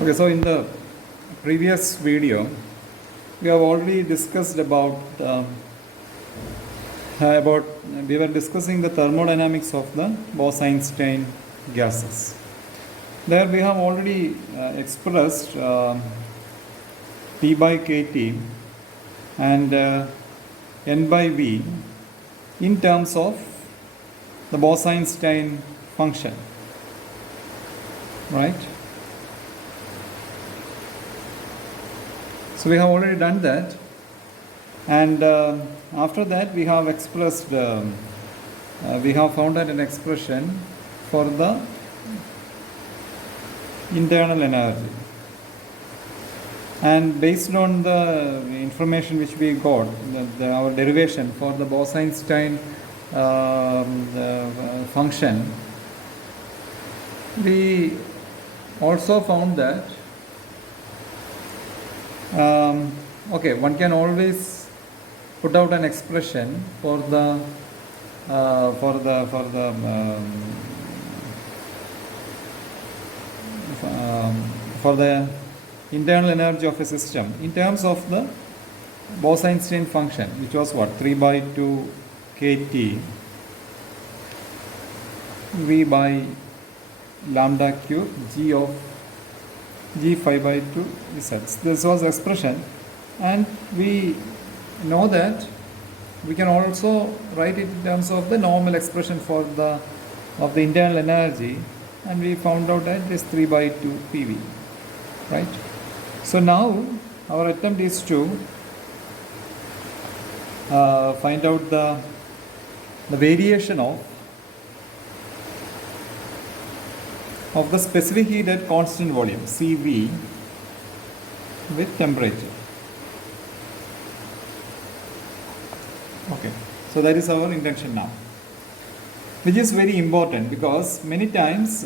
Okay, so in the previous video, we have already discussed about we were discussing the thermodynamics of the Bose-Einstein gases. There we have already expressed P by kT and N by V in terms of the Bose-Einstein function, right? So we have already done that, and after that we have expressed, we have found out an expression for the internal energy, and based on the information which we got, our derivation for the Bose-Einstein function, we also found that okay, one can always put out an expression for the internal energy of a system in terms of the Bose-Einstein function, which was what, 3 by 2 kT V by lambda cube G of G 5 by 2 Z. This was expression, and we know that we can also write it in terms of the normal expression for the internal energy, and we found out that it is 3 by 2 PV, right? So now our attempt is to find out the variation of the specific heat at constant volume, Cv, with temperature. Okay, so that is our intention now, which is very important because many times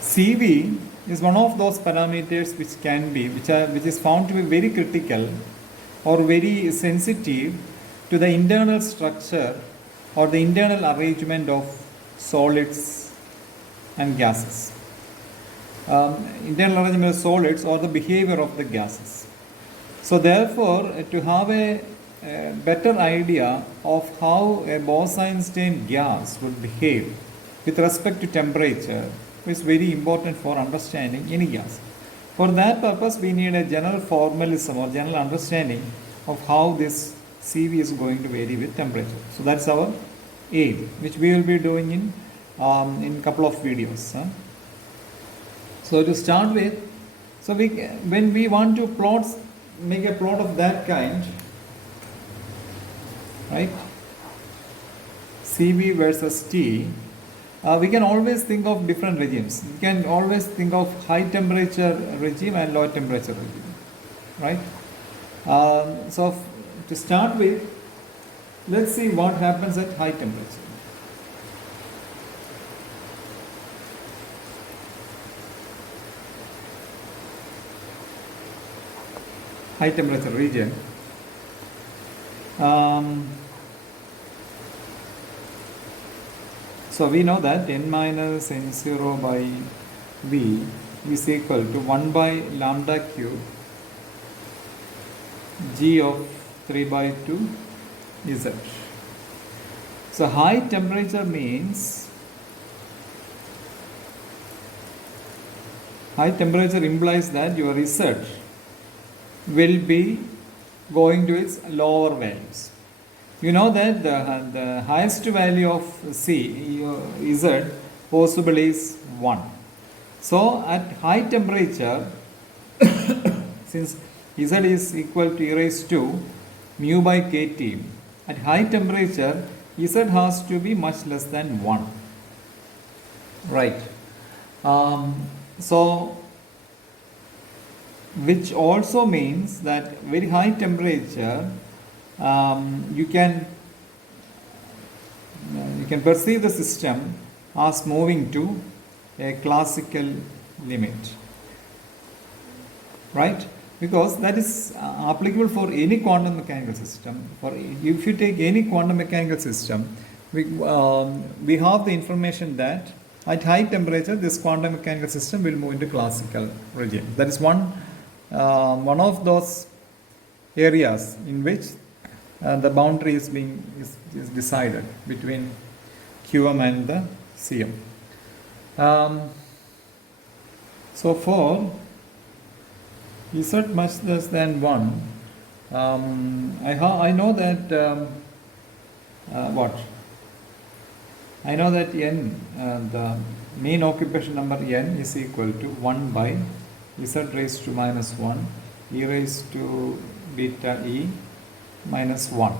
Cv is one of those parameters which is found to be very critical or very sensitive to the internal structure or the internal arrangement of solids and gases. Internal arrangement of solids or the behavior of the gases. So therefore, to have a better idea of how a Bose-Einstein gas would behave with respect to temperature is very important for understanding any gas. For that purpose, we need a general formalism or general understanding of how this Cv is going to vary with temperature. So that's our aid, which we will be doing in couple of videos. So to start with, so when we want to make a plot of that kind, right? Cv versus T, we can always think of different regimes. We can always think of high temperature regime and low temperature regime, right? So to start with, let's see what happens at high temperature. High temperature region. So we know that N minus N0 by V is equal to 1 by lambda cube G of 3 by 2 Z. So high temperature means, high temperature implies that your Z will be going to its lower values. You know that the highest value of Z possible is 1. So at high temperature, since Z is equal to e raised to mu by kT, at high temperature Z has to be much less than 1, right? So which also means that very high temperature, you can perceive the system as moving to a classical limit, right? Because that is applicable for any quantum mechanical system. If you take any quantum mechanical system, we have the information that at high temperature, this quantum mechanical system will move into classical regime. That is one of those areas in which the boundary is decided between QM and the CM. So for Z much less than 1, I know that what? I know that n, the mean occupation number n is equal to 1 by Z raised to minus 1 e raised to beta e minus 1.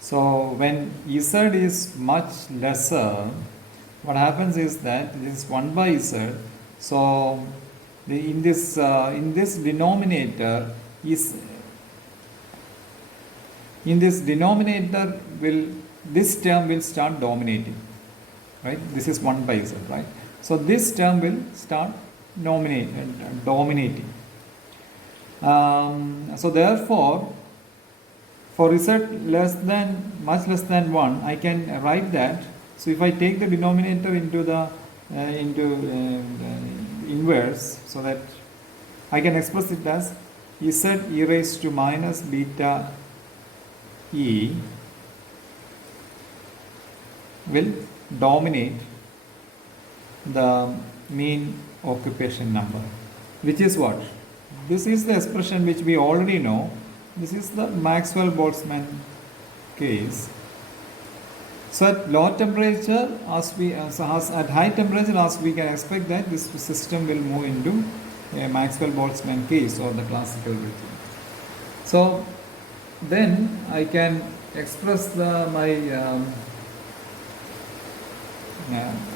So when Z is much lesser, what happens is that this is 1 by Z. So in this denominator this term will start dominating, right? This is 1 by Z, right? So this term will start dominating. So therefore, for Z much less than 1, I can write that. So if I take the denominator into the inverse, so that I can express it as Z e raised to minus beta e will dominate the mean occupation number, which is what? This is the expression which we already know. This is the Maxwell-Boltzmann case. So at low temperature, at high temperature, as we can expect that this system will move into a Maxwell-Boltzmann case or the classical regime. So then I can express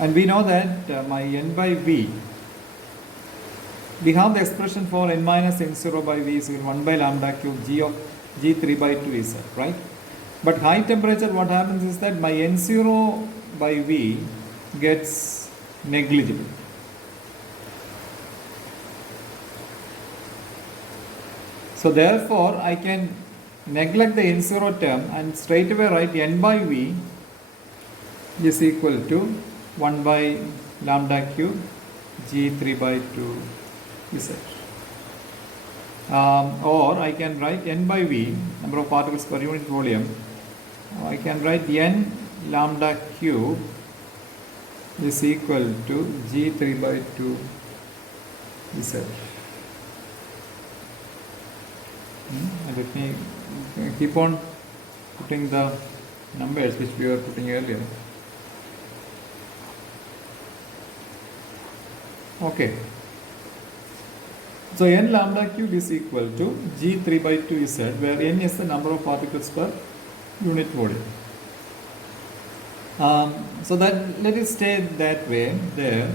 and we know that my n by v, we have the expression for n minus n0 by v is 1 by lambda cube g3 by 2 is that, right? But high temperature, what happens is that my n0 by v gets negligible. So therefore, I can neglect the n0 term and straight away write n by v is equal to 1 by lambda cube g3 by 2 Z. Or I can write n by v, number of particles per unit volume. I can write n lambda cube is equal to g3 by 2 Z. Let me keep on putting the numbers which we were putting earlier. Okay. So n lambda cube is equal to g3 by 2 Z, where n is the number of particles per unit volume. So that let it stay that way there.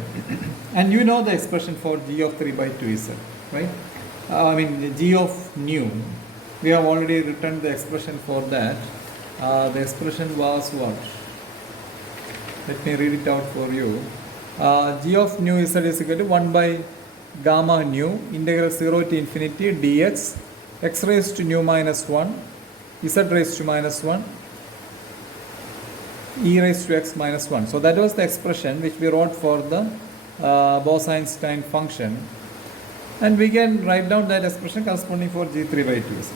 And you know the expression for g of 3 by 2 Z, right? I mean g of nu. We have already written the expression for that. The expression was what? Let me read it out for you. G of nu Z is equal to 1 by gamma nu integral 0 to infinity dx x raised to nu minus 1 Z raised to minus 1 e raised to x minus 1. So that was the expression which we wrote for the Bose-Einstein function, and we can write down that expression corresponding for g3 by 2 Z.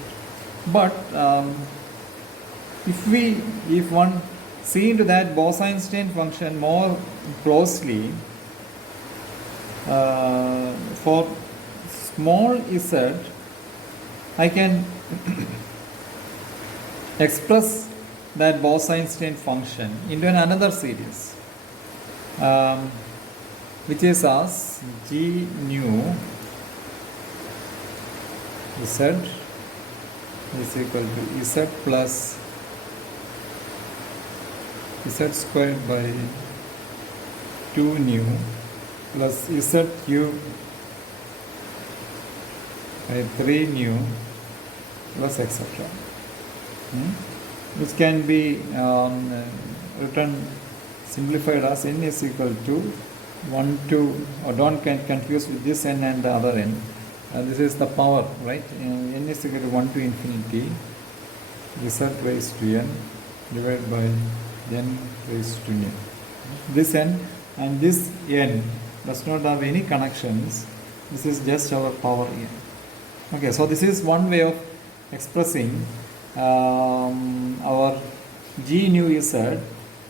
But if one see into that Bose-Einstein function more closely, for small z, I can express that Bose-Einstein function into another series, which is as g nu z is equal to z plus z squared by 2 nu plus z cube by 3 nu plus etc. Which can be written simplified as n is equal to 1 to, or don't get confused with this n and the other n. This is the power, right? N is equal to 1 to infinity z raised to n divided by n raised to nu. This n and this n does not have any connections. This is just our power n. Okay, so this is one way of expressing our G nu Z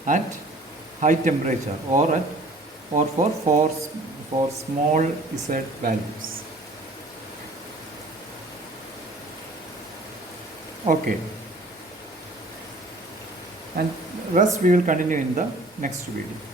at high temperature or for small z values. Okay, and rest we will continue in the next video.